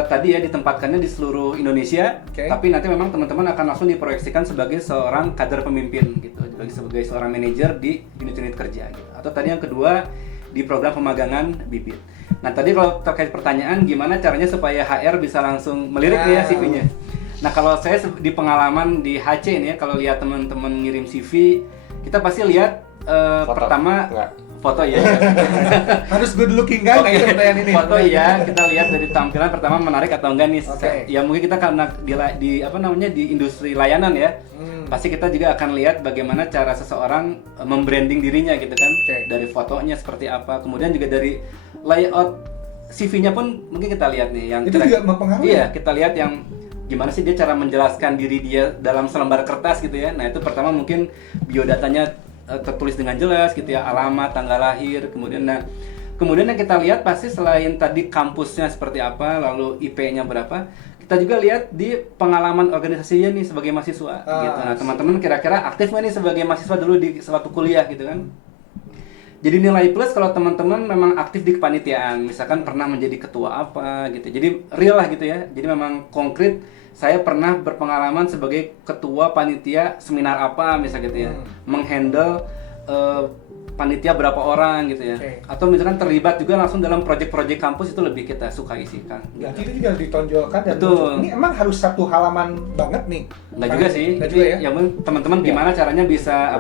tadi ya ditempatkannya di seluruh Indonesia, tapi nanti memang teman-teman akan langsung diproyeksikan sebagai seorang kader pemimpin gitu, sebagai seorang manajer di unit-unit kerja gitu. Atau tadi yang kedua di program pemagangan BIBIT. Nah, tadi kalau terkait pertanyaan gimana caranya supaya HR bisa langsung melirik ya CV-nya. Nah, kalau saya di pengalaman di HC ini ya, kalau lihat teman-teman ngirim CV, kita pasti lihat pertama foto ya. Harus good looking kan? Itu pertanyaan ini. Foto ya, kita lihat dari tampilan pertama menarik atau enggak nih. Ya mungkin kita karena di industri layanan ya. Pasti kita juga akan lihat bagaimana cara seseorang membranding dirinya gitu kan. Dari fotonya seperti apa, kemudian juga dari layout CV-nya pun mungkin kita lihat nih yang itu juga mempengaruhi. Iya, kita lihat yang gimana sih dia cara menjelaskan diri dia dalam selembar kertas gitu ya. Nah, itu pertama mungkin biodatanya tertulis dengan jelas gitu ya, alamat, tanggal lahir, kemudian yang kita lihat pasti selain tadi kampusnya seperti apa, lalu IP-nya berapa, kita juga lihat di pengalaman organisasinya nih sebagai mahasiswa gitu. Nah, teman-teman kira-kira aktif nggak nih sebagai mahasiswa dulu di suatu kuliah gitu kan. Jadi nilai plus kalau teman-teman memang aktif di kepanitiaan, misalkan pernah menjadi ketua apa gitu. Jadi real lah gitu ya. Jadi memang konkret. Saya pernah berpengalaman sebagai ketua panitia seminar apa misalnya gitu ya, menghandle panitia berapa orang gitu ya, atau misalkan terlibat juga langsung dalam proyek-proyek kampus, itu lebih kita sukai sih Kang. Nah, itu juga ditonjolkan dan betul. Ini emang harus satu halaman banget nih. Nggak juga sih. Nggak juga ya. Ya teman-teman gimana caranya bisa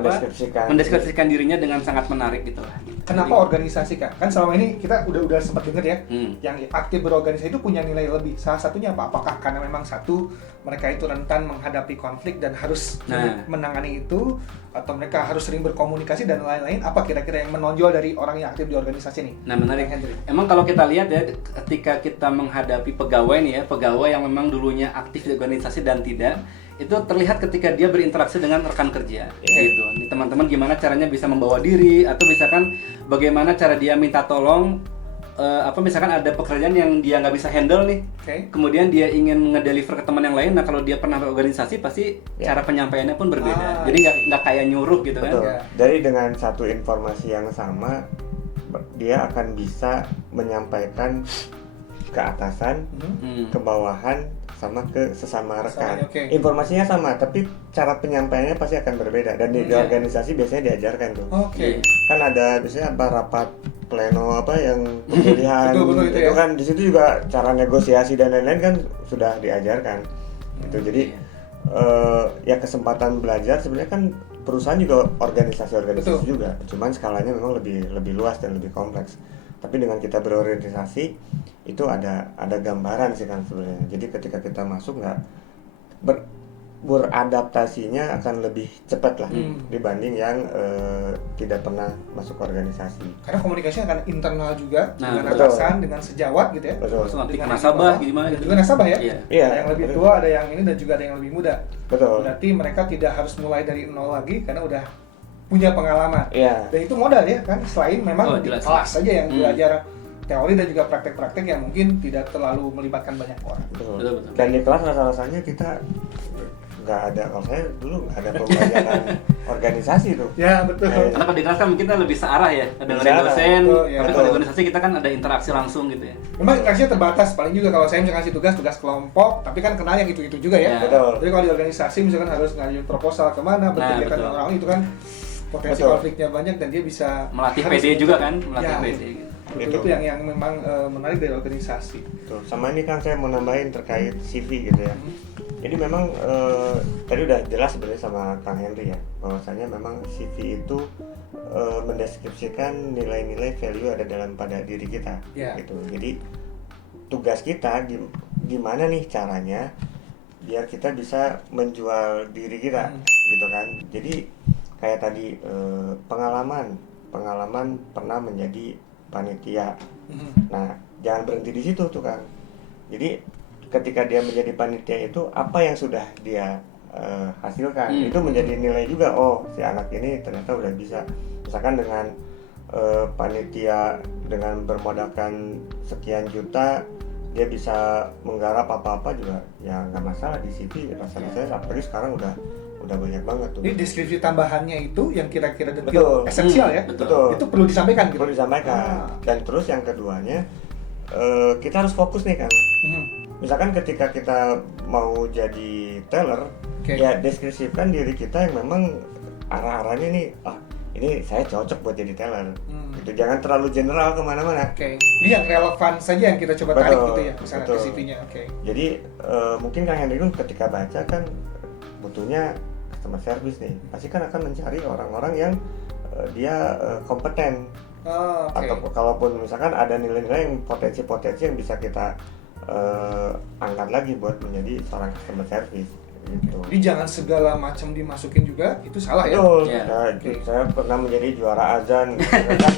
mendeskripsikan dirinya dengan sangat menarik gitu lah. Kenapa organisasi Kak? Kan selama ini kita udah sempat dengar ya, yang aktif berorganisasi itu punya nilai lebih. Salah satunya apa? Apakah karena memang satu mereka itu rentan menghadapi konflik dan harus menangani itu, atau mereka harus sering berkomunikasi dan lain-lain? Apa kira-kira yang menonjol dari orang yang aktif di organisasi ini? Nah, menarik. Emang kalau kita lihat ya, ketika kita menghadapi pegawai nih ya, pegawai yang memang dulunya aktif di organisasi dan tidak, itu terlihat ketika dia berinteraksi dengan rekan kerja gitu. Nih, teman-teman gimana caranya bisa membawa diri, atau misalkan bagaimana cara dia minta tolong, misalkan ada pekerjaan yang dia nggak bisa handle nih, kemudian dia ingin ngedeliver ke teman yang lain. Nah, kalau dia pernah berorganisasi pasti cara penyampaiannya pun berbeda. Jadi nggak kayak nyuruh gitu. Betul. Kan. Dari dengan satu informasi yang sama, dia akan bisa menyampaikan ke atasan, ke bawahan, sama ke sesama rekan. Oke. Informasinya sama, tapi cara penyampaiannya pasti akan berbeda. Dan di organisasi biasanya diajarkan tuh. Oke. Kan ada biasanya apa rapat pleno apa yang pemilihan Betul, itu ya. kan di situ juga cara negosiasi dan lain-lain kan sudah diajarkan. Gitu. Jadi ya kesempatan belajar sebenarnya kan perusahaan juga organisasi-organisasi Betul. juga, cuman skalanya memang lebih luas dan lebih kompleks. Tapi dengan kita berorientasi itu ada gambaran sih kan sebenarnya. Jadi ketika kita masuk nggak beradaptasinya akan lebih cepat lah dibanding yang tidak pernah masuk organisasi. Karena komunikasinya akan internal juga, Nah, dengan betul. atasan, dengan sejawat gitu ya. Betul. Langsung nanti ke Dengan nasabah bawah, gimana dan gitu. juga nasabah ya. Iya. Iya. Ada yang lebih tua, ada yang ini, dan juga ada yang lebih muda. Betul. Berarti mereka tidak harus mulai dari nol lagi karena udah punya pengalaman. Iya. Dan itu modal ya kan, selain memang Oh, di jelas. kelas saja yang belajar teori dan juga praktek-praktek yang mungkin tidak terlalu melibatkan banyak orang. Betul. Betul. Dan di kelas rasa-rasanya kita nggak ada, kalau saya dulu nggak ada pembelajaran organisasi tuh. Ya betul. Karena kalau di kelas kan kita lebih searah ya, dengerin Searah. dosen. Betul, ya. Tapi kalau di organisasi kita kan ada interaksi langsung gitu ya. Memang interaksinya terbatas, paling juga kalau saya misalkan ngasih tugas kelompok, tapi kan kenal yang itu-itu juga ya. Ya. Betul. Jadi kalau di organisasi misalkan harus ngajuin proposal kemana, berkegiatan betul. dengan orang itu kan potensi Betul. konfliknya banyak dan dia bisa Melatih harus- PD juga kan, melatih Ya. PD gitu. Betul, itu yang memang menarik dari organisasi. Tuh, sama ini kan saya mau nambahin terkait CV gitu ya. Jadi memang tadi udah jelas sebenarnya sama Kang Henry ya, bahwasanya memang CV itu mendeskripsikan nilai-nilai value ada dalam pada diri kita, Ya. gitu. Jadi tugas kita gimana nih caranya biar kita bisa menjual diri kita, gitu kan. Jadi kayak tadi pengalaman pernah menjadi panitia. Nah, jangan berhenti di situ tuh Kang. Jadi ketika dia menjadi panitia itu apa yang sudah dia hasilkan itu menjadi nilai juga. Oh, si anak ini ternyata udah bisa, misalkan dengan panitia dengan bermodalkan sekian juta dia bisa menggarap apa-apa juga ya nggak masalah di CV. Rasanya apalagi sekarang udah banyak banget tuh. Ini deskripsi tambahannya itu yang kira-kira Betul. detail esensial ya. Betul. Itu perlu disampaikan gitu. Perlu disampaikan. Ah. Dan terus yang keduanya kita harus fokus nih Kang. Misalkan ketika kita mau jadi teller, Oke. ya deskripsikan diri kita yang memang arah-arahnya nih, ini saya cocok buat jadi teller. Gitu. Jangan terlalu general kemana-mana. Oke. Ini yang relevan saja yang kita coba tarik Betul, gitu ya, misalnya ke betul. CV-nya. Oke. Jadi mungkin Kang Henry pun ketika baca kan butuhnya customer service nih, pasti kan akan mencari orang-orang yang dia kompeten. Oh, oke. Atau kalaupun misalkan ada nilai-nilai yang potensi-potensi yang bisa kita angkat lagi buat menjadi seorang customer service gitu. Jadi jangan segala macam dimasukin juga, itu salah ya. Betul. Ya. Nah, Oke. saya pernah menjadi juara azan gitu kan.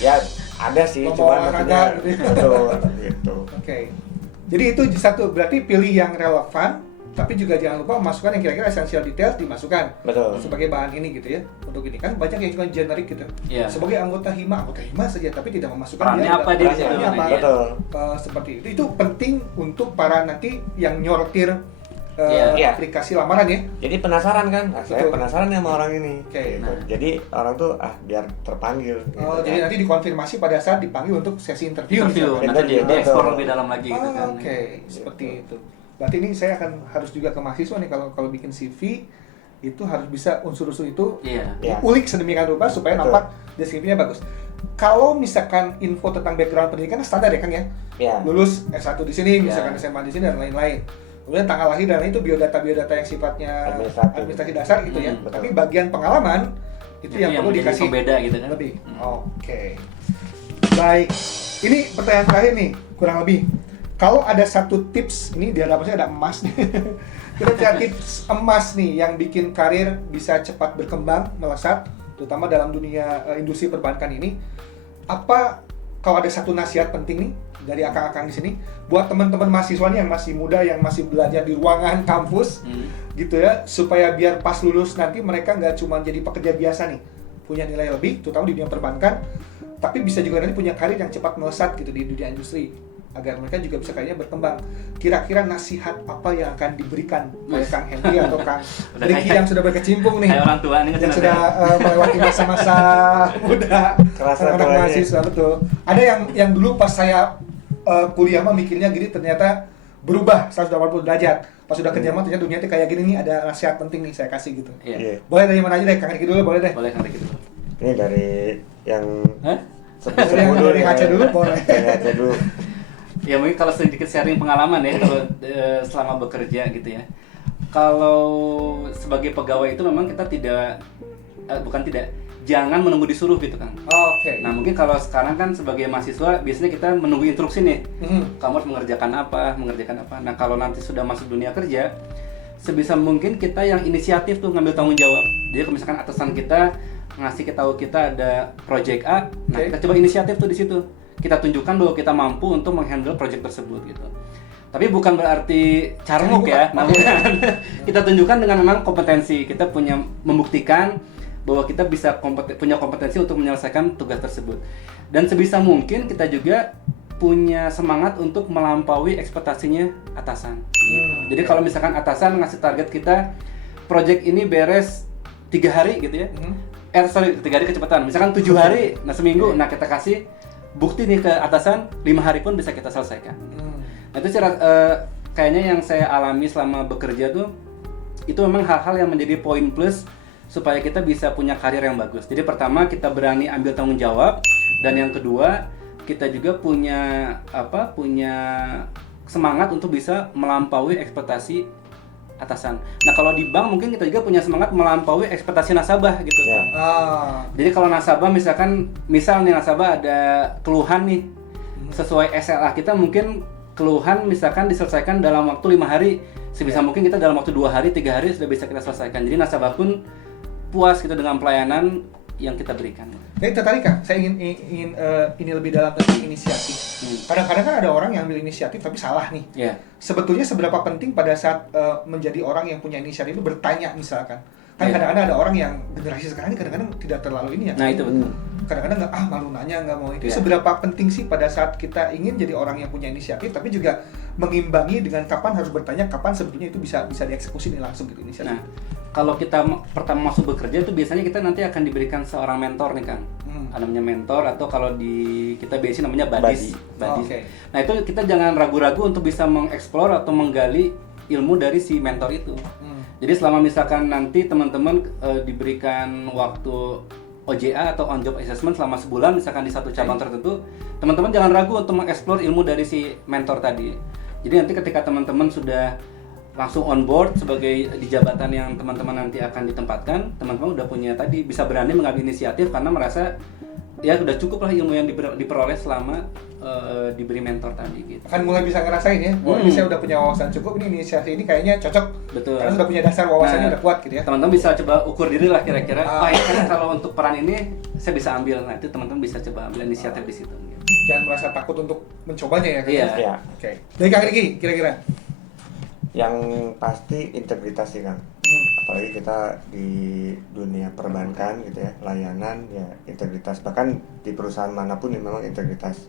Ya ada sih, Lomba cuma olahraga maksudnya gitu ya. betul gitu. Oke. Jadi itu satu, berarti pilih yang relevan, tapi juga jangan lupa masukkan yang kira-kira esensial detail dimasukkan Betul. sebagai bahan ini gitu ya. Untuk ini kan banyak yang cuma generik gitu. Iya. Sebagai anggota hima saja tapi tidak memasukkan Perannya dia apa ada- dia di perannya situ, apa. iya. Betul. Seperti itu. Itu penting untuk para nanti yang nyortir Iya. aplikasi lamaran ya. Jadi penasaran kan? Saya Betul. penasaran nih sama orang ini. Oke. Gitu. Nah. Jadi orang tuh biar terpanggil. Oh, gitu jadi kan. nanti dikonfirmasi pada saat dipanggil untuk sesi interview. Interview, misalkan. nanti Betul. di-explore lebih dalam lagi gitu Oh, kan. Oke, seperti itu. Berarti ini saya akan harus juga ke mahasiswa nih kalau bikin CV itu harus bisa unsur-unsur itu Iya. Ya. ulik sedemikian rupa supaya Betul. nampak deskripsinya bagus. Kalau misalkan info tentang background pendidikan standar ya Kang ya, Ya. lulus S1 di sini, Ya. misalkan SMA di sini dan lain-lain. Kemudian tanggal lahir dan lain itu biodata yang sifatnya Administratif. administrasi dasar gitu ya. Betul. Tapi bagian pengalaman itu yang perlu menjadi dikasih pembeda gitu kan. lebih. Oke. Baik. Ini pertanyaan terakhir nih, kurang lebih. Kalau ada satu tips, ini di hadapan saya ada emas nih. Kira-kira tips emas nih yang bikin karir bisa cepat berkembang, melesat, terutama dalam dunia industri perbankan ini. Apa kalau ada satu nasihat penting nih dari akang-akang di sini buat teman-teman mahasiswa nih yang masih muda, yang masih belajar di ruangan kampus, gitu ya, supaya biar pas lulus nanti mereka nggak cuma jadi pekerja biasa nih, punya nilai lebih, terutama di dunia perbankan, tapi bisa juga nanti punya karir yang cepat melesat gitu di dunia industri, agar mereka juga bisa kayaknya berkembang. Kira-kira nasihat apa yang akan diberikan oleh Kang Henry atau Kang Udah Ricky kayak- yang sudah berkecimpung nih, Kayak orang tua nih yang sudah melewati masa-masa muda, Kerasa anak tuanya. mahasiswa, betul. Ada yang dulu pas saya kuliah mah mikirnya gini, ternyata berubah 180 derajat. Pas sudah kerja mah ternyata dunia itu kayak gini nih, ada nasihat penting nih saya kasih gitu. Iya. Boleh dari mana aja deh, Kang Riki dulu boleh deh. Boleh Kang Riki dulu. Ini dari yang Hah? Yang dari Haca dulu boleh. Dari Haca dulu. Ya mungkin kalau sedikit sharing pengalaman ya kalau selama bekerja gitu ya. Kalau sebagai pegawai itu memang kita jangan menunggu disuruh gitu Kang. Oke. Nah mungkin kalau sekarang kan sebagai mahasiswa biasanya kita menunggu instruksi nih. Kamu harus mengerjakan apa. Nah kalau nanti sudah masuk dunia kerja, sebisa mungkin kita yang inisiatif tuh ngambil tanggung jawab. Jadi kalau misalkan atasan kita ngasih tahu kita ada project A, nah kita coba inisiatif tuh di situ. Kita tunjukkan bahwa kita mampu untuk menghandle project tersebut gitu. Tapi bukan berarti carmuk ya, nah, bukan. Kita tunjukkan dengan memang kompetensi. Kita membuktikan bahwa kita bisa punya kompetensi untuk menyelesaikan tugas tersebut. Dan sebisa mungkin kita juga punya semangat untuk melampaui ekspektasinya atasan. Gitu. Jadi kalau misalkan atasan ngasih target kita, project ini beres 3 hari gitu ya. 3 hari kecepatan. Misalkan 7 hari, nah seminggu, nah kita kasih bukti nih ke atasan 5 hari pun bisa kita selesaikan. Nah itu kayaknya yang saya alami selama bekerja tuh, itu memang hal-hal yang menjadi poin plus supaya kita bisa punya karir yang bagus. Jadi pertama kita berani ambil tanggung jawab, dan yang kedua kita juga punya semangat untuk bisa melampaui ekspektasi atasan. Nah kalau di bank mungkin kita juga punya semangat melampaui ekspektasi nasabah gitu. Jadi kalau nasabah misal nih nasabah ada keluhan nih, sesuai SLA kita mungkin keluhan misalkan diselesaikan dalam waktu 5 hari, sebisa mungkin kita dalam waktu 2 hari, 3 hari sudah bisa kita selesaikan. Jadi nasabah pun puas gitu dengan pelayanan yang kita berikan. Jadi tertarik Kang, saya ingin ini lebih dalam tentang inisiatif. Kadang-kadang kan ada orang yang ambil inisiatif tapi salah nih. Sebetulnya seberapa penting pada saat menjadi orang yang punya inisiatif itu bertanya misalkan. Kan kadang-kadang ada orang yang generasi sekarang ini kadang-kadang tidak terlalu ini ya. Nah itu betul. Kadang-kadang malu nanya, nggak mau itu. Seberapa penting sih pada saat kita ingin jadi orang yang punya inisiatif, tapi juga mengimbangi dengan kapan harus bertanya, kapan sebetulnya itu bisa dieksekusi nih langsung gitu inisiatif. Nah, kalau kita pertama masuk bekerja itu biasanya kita nanti akan diberikan seorang mentor nih Kang. Namanya mentor, atau kalau di kita biasanya namanya badis. Nah itu kita jangan ragu-ragu untuk bisa mengeksplor atau menggali ilmu dari si mentor itu. Jadi selama misalkan nanti teman-teman diberikan waktu OJA atau on job assessment selama sebulan misalkan di satu cabang tertentu, teman-teman jangan ragu untuk mengeksplor ilmu dari si mentor tadi. Jadi nanti ketika teman-teman sudah langsung on board sebagai di jabatan yang teman-teman nanti akan ditempatkan, teman-teman udah punya tadi bisa berani mengambil inisiatif karena merasa ya udah cukup lah ilmu yang diperoleh selama diberi mentor tadi gitu. Kan mulai bisa ngerasain ya, bahwa ini saya udah punya wawasan cukup, ini inisiatif ini kayaknya cocok. Betul. Karena sudah punya dasar wawasannya udah kuat gitu ya. Teman-teman bisa coba ukur diri lah kira-kira, ini kalau untuk peran ini saya bisa ambil. Nah itu teman-teman bisa coba ambil inisiatif di situ. Gitu. Jangan merasa takut untuk mencobanya ya. Iya. Oke. Dari Kang Riki kira-kira? Yang pasti integritas sih Kang. Apalagi kita di dunia perbankan gitu ya, layanan ya integritas, bahkan di perusahaan manapun ya memang integritas.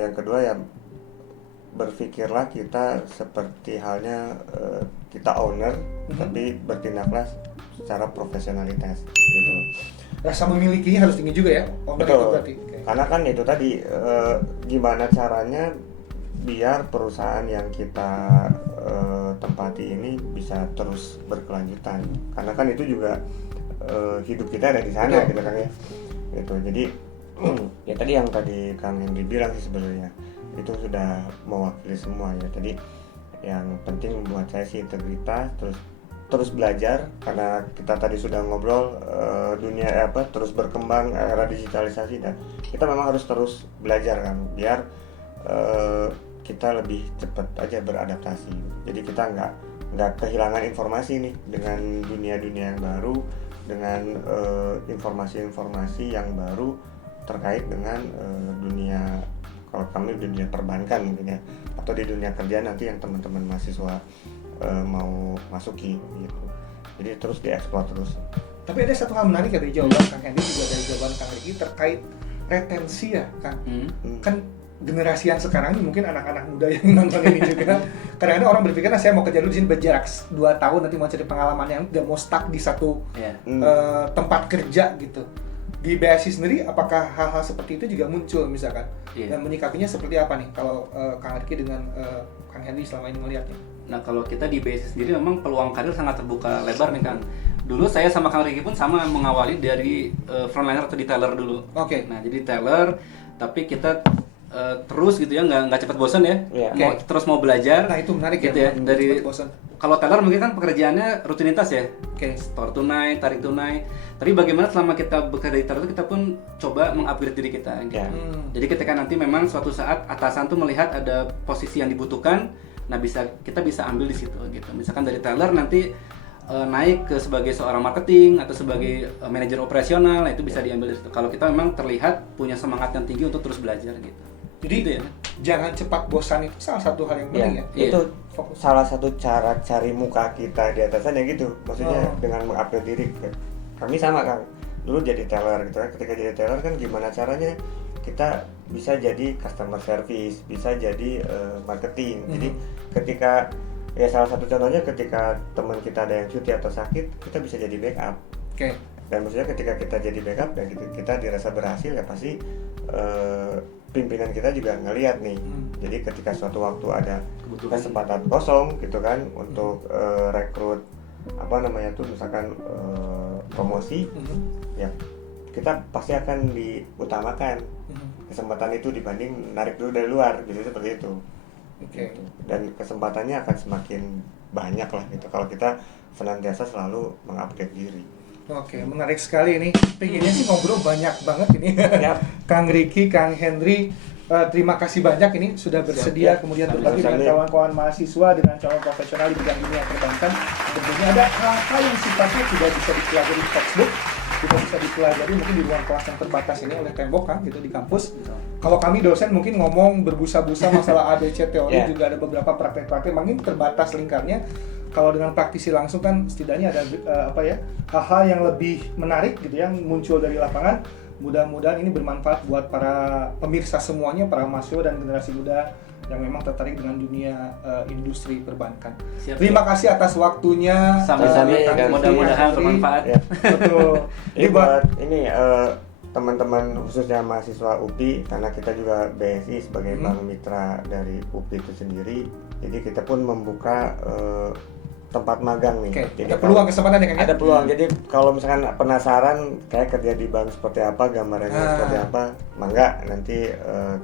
Yang kedua ya berpikirlah kita seperti halnya kita owner, tapi bertindaklah secara profesionalitas gitu. Rasa memilikinya harus tinggi juga ya, owner itu berarti. Karena kan itu tadi gimana caranya biar perusahaan yang kita tempati ini bisa terus berkelanjutan, karena kan itu juga hidup kita ada di sana gitu kan ya. Itu jadi ya tadi Kang yang dibilang sih sebenarnya itu sudah mewakili semua ya. Tadi yang penting buat saya sih integritas, terus belajar, karena kita tadi sudah ngobrol dunia terus berkembang, era digitalisasi, dan kita memang harus terus belajar kan biar kita lebih cepat aja beradaptasi. Jadi kita nggak kehilangan informasi nih dengan dunia yang baru, dengan informasi-informasi yang baru terkait dengan dunia, kalau kami di dunia perbankan mungkin ya, atau di dunia kerja nanti yang teman-teman mahasiswa mau masuki gitu. Jadi terus dieksplor terus. Tapi ada satu hal menarik dari jawaban Kang Hendy juga dari jawaban Kang Riki terkait retensi ya Kang. Kan generasi yang sekarang ini mungkin anak-anak muda yang nonton ini juga kadang-kadang orang berpikir saya mau kerja dulu di sini berjarak 2 tahun nanti mau cari pengalaman yang udah mau stuck di satu tempat kerja gitu. Di BSI sendiri apakah hal-hal seperti itu juga muncul misalkan dan menyikapinya seperti apa nih kalau Kang Riki dengan Kang Henry selama ini melihatnya? Nah kalau kita di BSI sendiri memang peluang karir sangat terbuka lebar nih Kang. Dulu saya sama Kang Ricky pun sama mengawali dari frontliner atau detailer dulu. Oke. Nah jadi detailer, tapi kita terus gitu ya, nggak cepat bosan ya. Iya. Terus mau belajar. Nah itu menarik gitu ya. ya. Dari Cepat bosan. kalau teller mungkin kan pekerjaannya rutinitas ya. Oke. Store tunai, tarik tunai. Tapi bagaimana selama kita bekerja di teller itu kita pun coba mengupgrade diri kita. Gitu. Ya. Jadi ketika nanti memang suatu saat atasan tuh melihat ada posisi yang dibutuhkan, nah kita bisa ambil di situ gitu. Misalkan dari teller nanti naik ke sebagai seorang marketing atau sebagai manajer operasional, nah itu bisa diambil di situ. Kalau kita memang terlihat punya semangat yang tinggi untuk terus belajar gitu. Jadi Gitu ya. jangan cepat bosan itu salah satu hal yang penting ya. Itu Fokus. salah satu cara cari muka kita di atasan ya gitu. Maksudnya Oh. dengan mengupgrade diri. Kami sama Kang. Dulu jadi teller gitu kan. Ketika jadi teller kan gimana caranya kita bisa jadi customer service, bisa jadi marketing. Jadi ketika ya salah satu contohnya ketika teman kita ada yang cuti atau sakit, kita bisa jadi backup. Oke. Dan maksudnya ketika kita jadi backup ya kita dirasa berhasil ya pasti pimpinan kita juga ngelihat nih. Jadi ketika suatu waktu ada Kebutuhan. kesempatan kosong gitu kan untuk rekrut apa namanya tuh misalkan promosi ya kita pasti akan diutamakan kesempatan itu dibanding narik dulu dari luar gitu seperti itu. Oke. Gitu. Dan kesempatannya akan semakin banyak lah gitu kalau kita senantiasa selalu mengupdate diri. Oke, menarik sekali ini. Pengennya sih ngobrol banyak banget ini. Yap. Kang Ricky, Kang Henry, terima kasih banyak ini sudah bersedia kemudian berbagi dengan kawan-kawan mahasiswa dengan calon profesional di bidang dunia perbankan. Tentunya ada hal-hal yang sifatnya tidak bisa dipelajari di textbook, tidak bisa dipelajari mungkin di ruang kelas yang terbatas ini oleh tembok kan gitu di kampus. Kalau kami dosen mungkin ngomong berbusa-busa masalah ABC teori juga ada beberapa praktek-praktek mungkin terbatas lingkarnya. Kalau dengan praktisi langsung kan setidaknya ada hal-hal yang lebih menarik gitu yang muncul dari lapangan. Mudah-mudahan ini bermanfaat buat para pemirsa semuanya, para mahasiswa dan generasi muda yang memang tertarik dengan dunia industri perbankan. Siap. Terima kasih atas waktunya. Sama-sama, Kang Ricky, mudah-mudahan Kang Henry. bermanfaat. Ya. Betul. Jadi buat ini teman-teman khususnya mahasiswa UPI karena kita juga BSI sebagai bank mitra dari UPI itu sendiri, jadi kita pun membuka tempat magang nih. Oke, Jadi ada peluang kesempatan ya Kang? ada peluang. Jadi kalau misalkan penasaran kayak kerja di bank seperti apa, gambarannya seperti apa, mangga nanti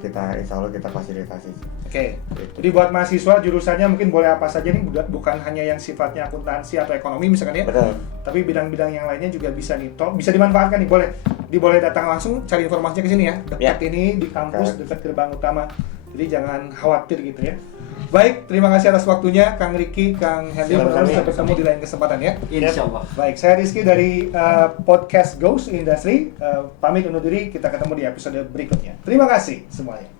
kita insya Allah kita fasilitasi. Oke. Jadi buat mahasiswa jurusannya mungkin boleh apa saja nih, bukan hanya yang sifatnya akuntansi atau ekonomi misalkan ya. Betul. Tapi bidang-bidang yang lainnya juga bisa nih, bisa dimanfaatkan nih, boleh datang langsung cari informasinya ke sini ya. Dekat ini di kampus, dekat gerbang utama. Jadi jangan khawatir gitu ya. Baik, terima kasih atas waktunya Kang Ricky, Kang Henry. Sampai bertemu di lain kesempatan ya. Insya Allah. Baik, saya Rizky dari podcast Goes Industry. Pamit undur diri, kita ketemu di episode berikutnya. Terima kasih semuanya.